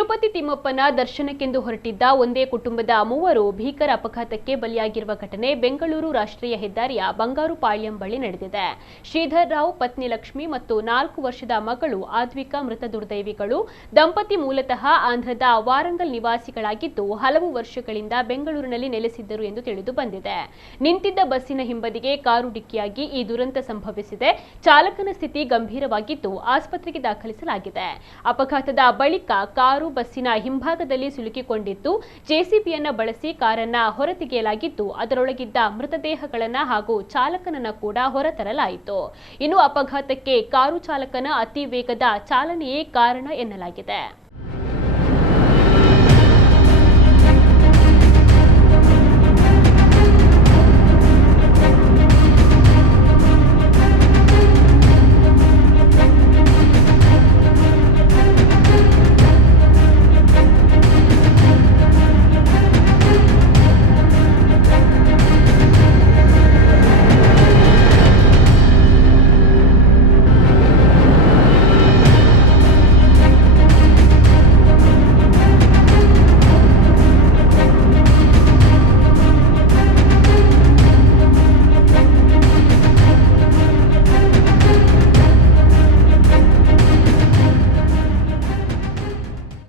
ತಿರುಪತಿ ತಿಮ್ಮಪ್ಪನ ದರ್ಶನಕ್ಕೆಂದು ಹೊರಟಿದ್ದ ಒಂದೇ ಕುಟುಂಬದ ಮೂವರು ಭೀಕರ ಅಪಘಾತಕ್ಕೆ ಬಲಿಯಾಗಿರುವ ಘಟನೆ ಬೆಂಗಳೂರು ರಾಷ್ಟ್ರೀಯ ಹೆದ್ದಾರಿಯ ಬಂಗಾರುಪಾಳ್ಯಂ ಬಳಿ ನಡೆದಿದೆ. ಶ್ರೀಧರ್ ರಾವ್ ಪತ್ನಿ ಲಕ್ಷ್ಮಿ ಮತ್ತು 4 ವರ್ಷದ ಮಗಳು ಆದ್ವಿಕಾ ಮೃತ ದುರ್ದೈವಿಗಳು. ದಂಪತಿ ಮೂಲತಃ ಆಂಧ್ರದ ವಾರಂಗಲ್ ನಿವಾಸಿಗಳಾಗಿದ್ದು ಹಲವು ವರ್ಷಗಳಿಂದ ಬೆಂಗಳೂರಿನಲ್ಲಿ ನೆಲೆಸಿದ್ದರು ಎಂದು ತಿಳಿದು ಬಂದಿದೆ. ನಿಂತಿದ್ದ ಬಸ್ಸಿನ ಹಿಂಬದಿಗೆ ಕಾರು ಡಿಕ್ಕಿಯಾಗಿ ಈ ದುರಂತ ಸಂಭವಿಸಿದೆ. ಚಾಲಕನ ಸ್ಥಿತಿ ಗಂಭೀರವಾಗಿದ್ದು ಆಸ್ಪತ್ರೆಗೆ ದಾಖಲಿಸಲಾಗಿದೆ. ಅಪಘಾತದ ಬಳಿಕ ಕಾರು ಬಸ್ಸಿನ ಹಿಂಭಾಗದಲ್ಲಿ ಸಿಲುಕಿಕೊಂಡಿದ್ದು ಜೆಸಿಬಿಯನ್ನ ಬಳಸಿ ಕಾರನ್ನ ಹೊರತೆಗೆಯಲಾಗಿದ್ದು ಅದರೊಳಗಿದ್ದ ಮೃತದೇಹಗಳನ್ನ ಹಾಗೂ ಚಾಲಕನನ್ನ ಕೂಡ ಹೊರತರಲಾಯಿತು. ಇನ್ನು ಅಪಘಾತಕ್ಕೆ ಕಾರು ಚಾಲಕನ ಅತಿ ವೇಗದ ಚಾಲನೆಯೇ ಕಾರಣ ಎನ್ನಲಾಗಿದೆ.